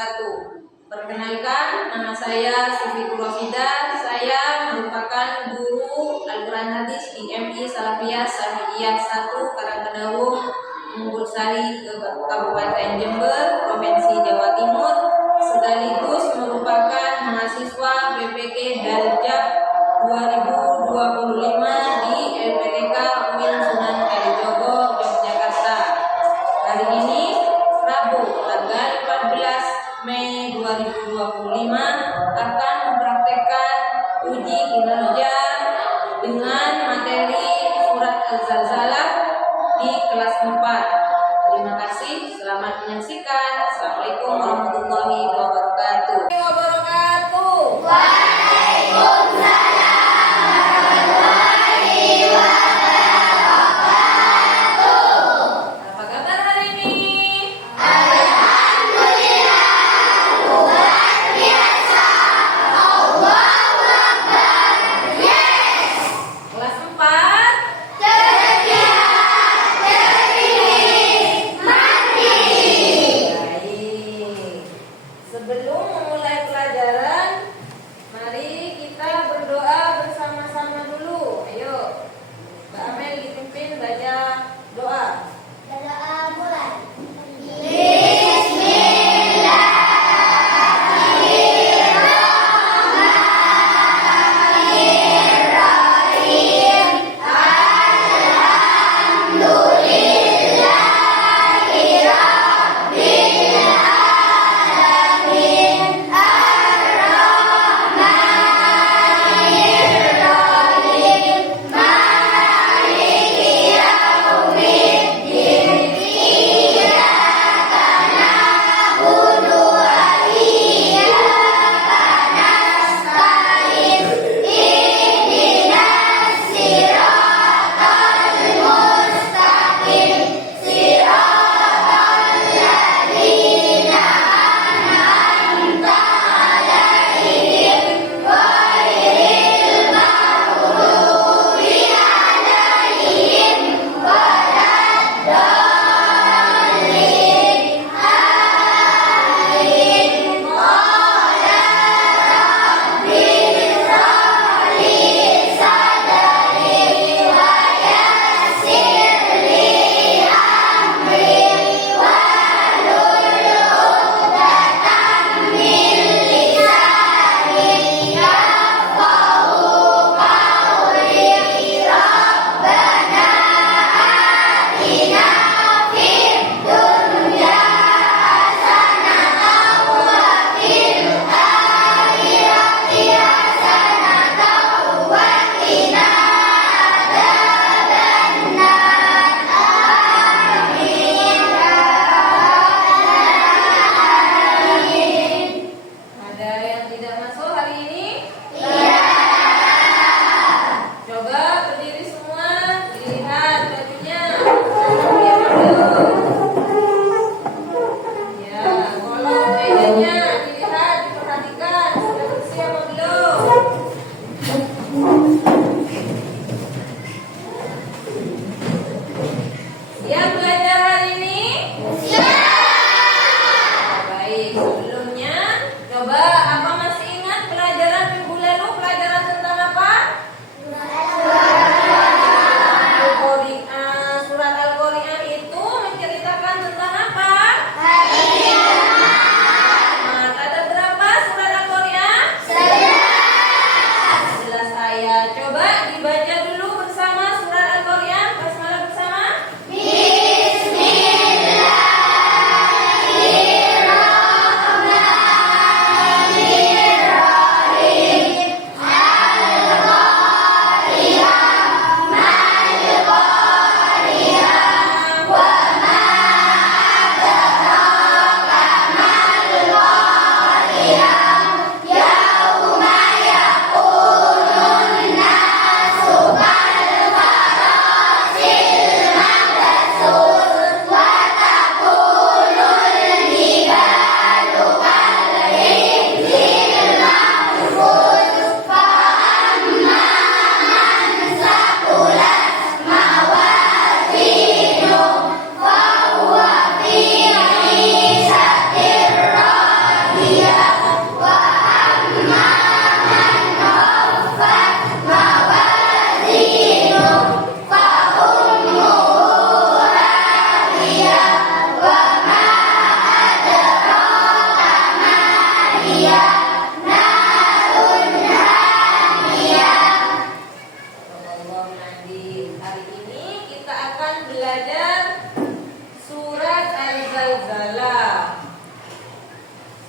wabarakatuh. Perkenalkan, nama saya Sufi Kurofida. Saya merupakan guru Al-Quran Hadis di MI Salafiyah Sahihiyah 1 Karangkedawung, Unggulsari, Kabupaten Jember, Provinsi Jawa Timur, sekaligus merupakan mahasiswa PPK Daljab 2025 di LPTK UIN Sunan Kalijogo, Yogyakarta. Hari ini Rabu tanggal 14 Mei 2025 akan mempraktekkan uji kinerja dengan materi surat Al-Zalzalah di kelas 4. Terima kasih, selamat menyaksikan. Assalamualaikum warahmatullahi wabarakatuh. Sebelum memulai pelajaran, mari kita berdoa bersama-sama dulu. Ayo, Mbak Amel dipimpin baca doa. Doa mulai.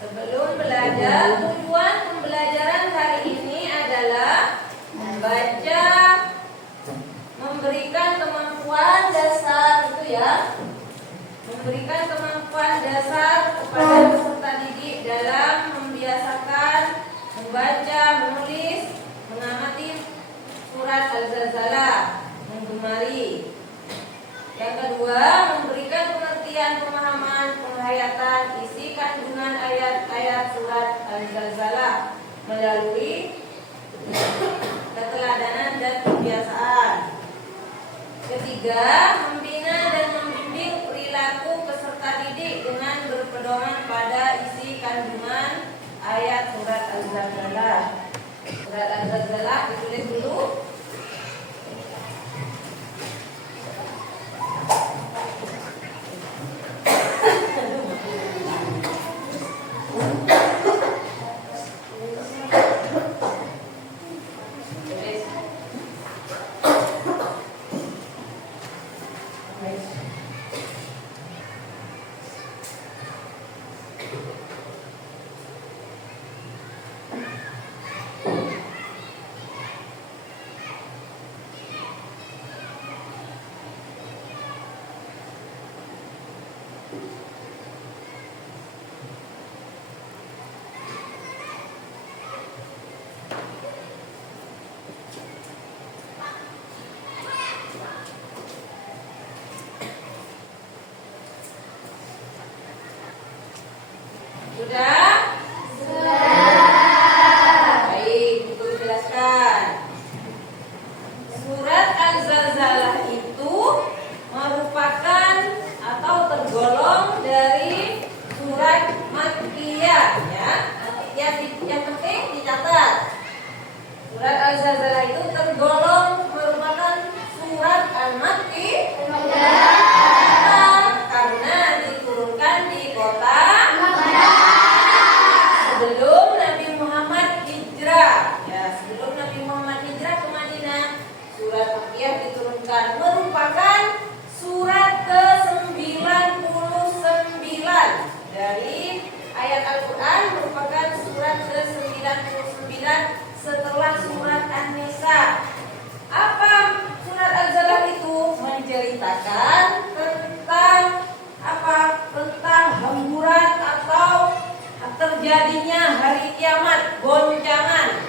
Sebelum belajar, tujuan pembelajaran hari ini adalah membaca, memberikan kemampuan dasar itu ya, memberikan kemampuan dasar kepada peserta didik dalam membiasakan membaca, menulis, mengamati surat Al-Zalzalah, menggemari. Yang kedua, memberikan pengertian, pemahaman, penghayatan isi kandungan ayat-ayat surat Al-Zalzalah melalui keteladanan dan kebiasaan. Ketiga, membina dan membimbing perilaku peserta didik dengan berpedoman pada isi kandungan ayat surat Al-Zalzalah. Surat Al-Zalzalah ditulis dulu. Sudah? Baik, itu jelaskan. Surat Al-Zalzalah itu merupakan atau tergolong dari surat Makkiyah ya. Yang penting dicatat. Surat Al-Zalzalah itu tergolong merupakan surat Al-Makki karena diturunkan di kota sebelum Nabi Muhammad hijrah. Ya, sebelum Nabi Muhammad hijrah ke Madinah, surat Makkiyah diturunkan, merupakan surat ke-99 dari ayat Al-Qur'an, merupakan surat ke-99 setelah surat An-Nisa. Apa surat Al-Zalzalah itu? Menceritakan tentang apa? Tentang hemburan atau terjadinya hari kiamat, goncangan.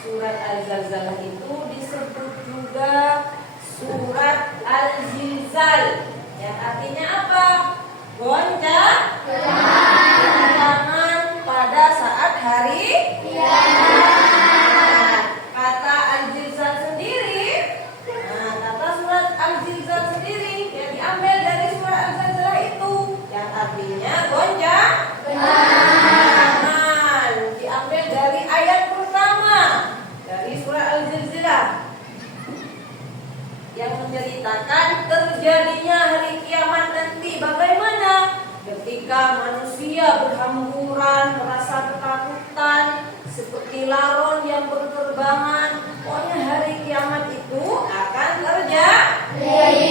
Surat Al-Zalzalah itu disebut juga surat Al-Zilzal, yang artinya apa? Goncangan pada saat hari kiamat. Kata Al-Zilzal sendiri, kata surat Al-Zilzal sendiri yang diambil dari surat Al-Zalzalah itu, yang artinya goncangan, diambil dari ayat pertama dari surah Al-Zilzalah yang menceritakan terjadinya hari kiamat nanti. Bagaimana? Ketika manusia berhamburan, merasa ketakutan seperti laron yang berterbangan. Pokoknya hari kiamat itu akan terjadi.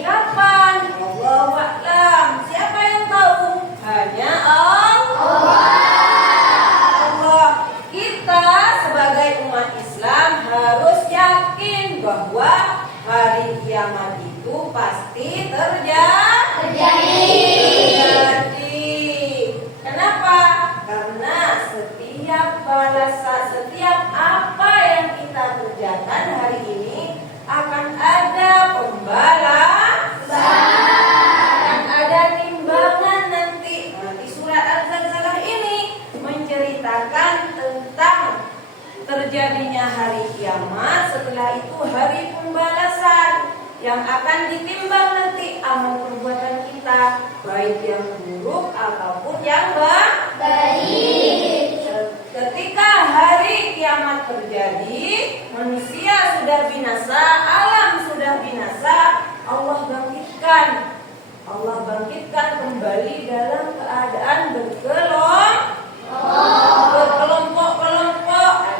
Kapan? Allahu a'lam. Siapa yang tahu? Hanya Allah. Kita sebagai umat Islam harus yakin bahwa hari kiamat itu pasti terjadi. Kenapa? Karena setiap apa yang kita kerjakan hari ini akan ada pembalasan, akan ada timbangan nanti. Di surat Al-Zalzalah ini menceritakan tentang terjadinya hari kiamat, setelah itu hari pembalasan yang akan ditimbang nanti amal perbuatan kita, baik yang buruk ataupun yang baik. Ketika hari kiamat terjadi, manusia sudah binasa, alam sudah binasa, Allah bangkitkan kembali dalam keadaan berkelompok.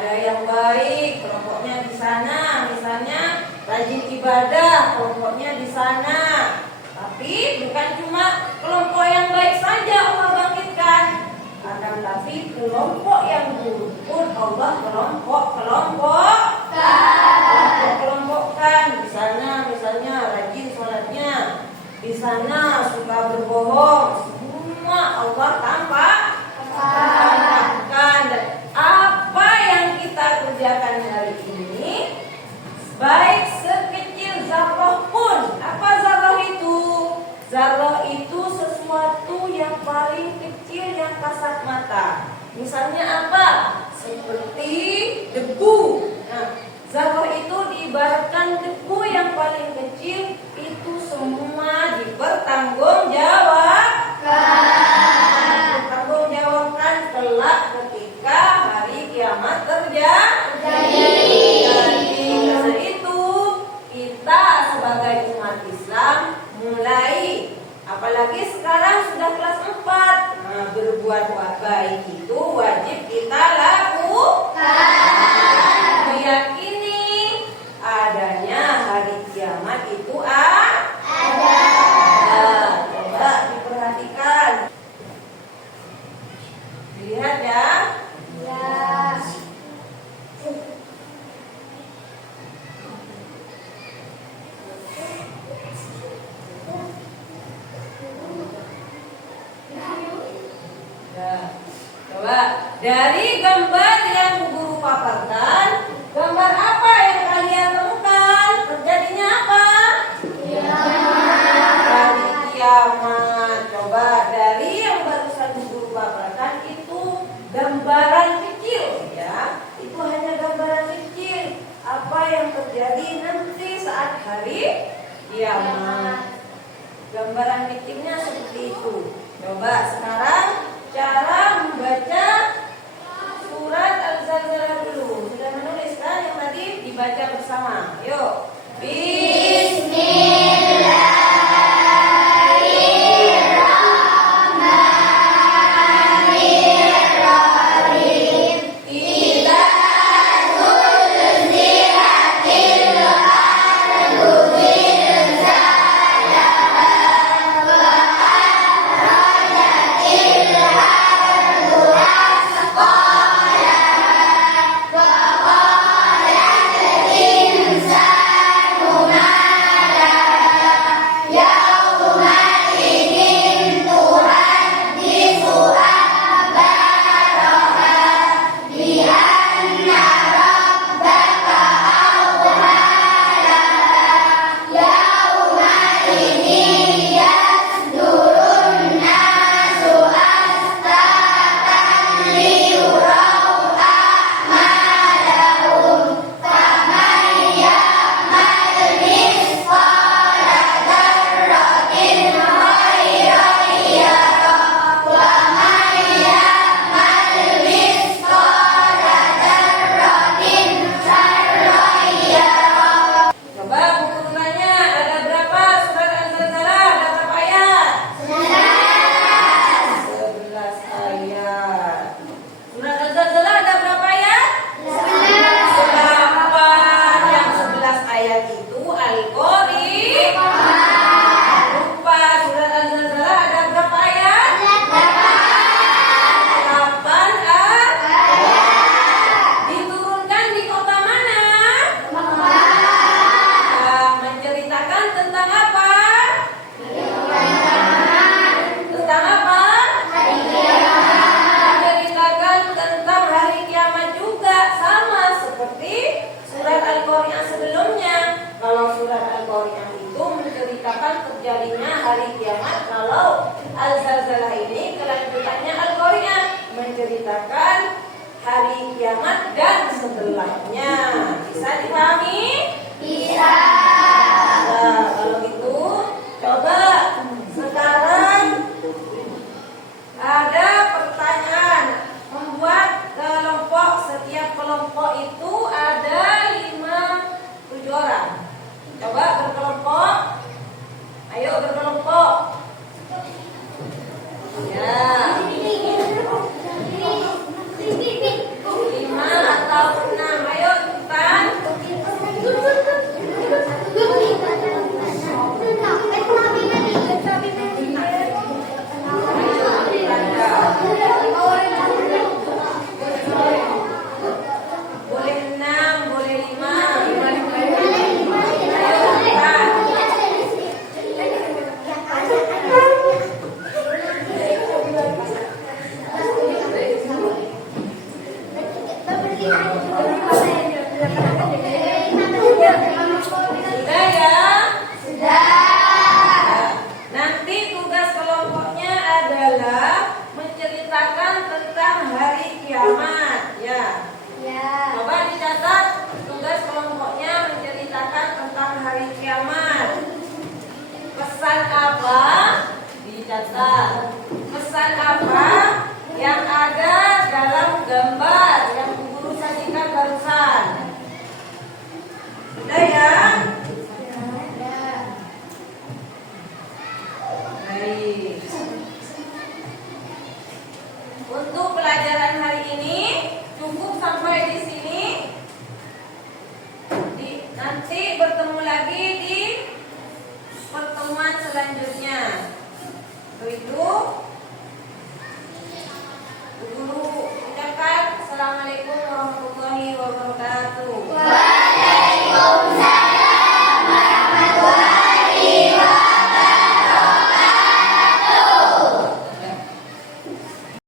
Ada yang baik, kelompoknya di sana, misalnya rajin ibadah, kelompoknya di sana. Tapi bukan cuma kelompok yang baik saja Allah bangkitkan, tapi kelompok yang buruk pun Allah kelompokkan. Misalnya rajin sholatnya, di sana suka berbohong, semua Allah tampakkan. Dan apa yang kita kerjakan hari ini, baik sekecil zarrah pun. Apa zarrah itu? Zarrah itu sesuatu yang paling kecil yang kasat mata. Misalnya apa? Seperti debu. Nah, zarrah itu diibaratkan debu yang paling kecil, itu semua dipertanggungjawabkan kelak ketika hari kiamat terjadi. Karena itu kita sebagai umat Islam mulai, apalagi sekarang sudah kelas 4, berbuat baik itu wajib kita lakukan. Meyakini adanya hari kiamat itu ada. Coba diperhatikan, dilihat ya. Coba dari gambar yang guru paparkan, gambar apa yang kalian temukan? Terjadinya apa? Hari kiamat. Coba dari yang barusan guru paparkan itu gambaran kecil ya. Itu hanya gambaran kecil apa yang terjadi nanti saat hari kiamat. Gambaran kecilnya seperti itu. Coba sekarang cara membaca surat Al-Zalzalah dulu. Sudah menulis kan yang tadi? Dibaca bersama. Yuk. Bismillahirrahmanirrahim. Idza zulzilatil ardu zilzalaha wa akhrajatil ardu asqalaha wa qala al-insanu ma laha yawma idzin tuhadditsu akhbaraha bi anna rabbaka awha laha yawma idzin yasdurun nasu astatan liyuraw a'malahum faman ya'mal mithqala dzarratin khairan yarah wa man ya'mal mithqala dzarratin syarran yarah. Coba buku nanya, ada berapa surat Al-Zalzalah? Ada berapa ayat? 11 ayat. Surat Al-Zalzalah ada berapa ayat? 11. Berapa yang 11 ayat itu? Al-Qari'ah. Lupa, surat Al-Zalzalah ada berapa ayat? 8 ayat. Diturunkan di kota mana? Menceritakan tentang apa? Tentang apa? Menceritakan tentang hari kiamat juga, sama seperti surat Al-Qari'ah sebelumnya. Kalau surat Al-Qari'ah itu menceritakan terjadinya hari kiamat, kalau Al-Zalzalah ini kelanjutannya Al-Qari'ah menceritakan hari kiamat dan setelahnya. Bisa dipahami? Bisa. Nah, kalau gitu coba sekarang ada pertanyaan. Membuat kelompok, setiap kelompok itu ada 7 orang. Coba berkelompok. Ayo berkelompok. Ya. 5 atau 6. Ayo ikutan. selanjutnya. Itu dulu ucapkan Assalamualaikum